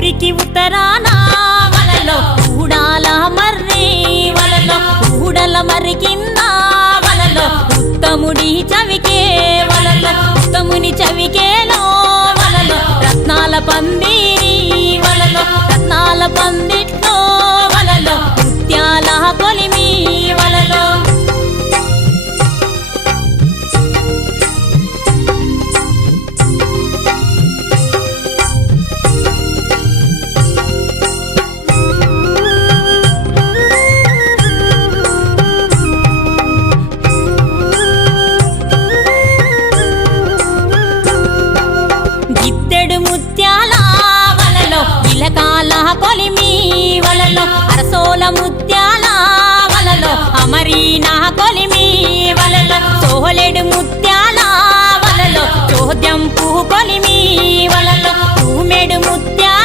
ఊరికి ఉత్తరాన వలలో ఊడాల మర్రి వలలో ఊడల మర్రి కింద వలలో ఉత్తముడి చవికే వలలో ఉత్తముని చవికేలో వలలో రత్నాల పందిరి వలలో రత్నాల పందిట్లో వలలో ముత్యాల కొలిమి వలలో గిద్దెడు ముత్యాల వలలో ఇలకాల కొలిమి వలలో అరసోల ముత్యాల వలలో అమరీనా కొలిమి వలలో సోలెడు ముత్యాల వలలో చోద్యం పువ్వు కొలిమి వలలో తూమెడు ముత్యాల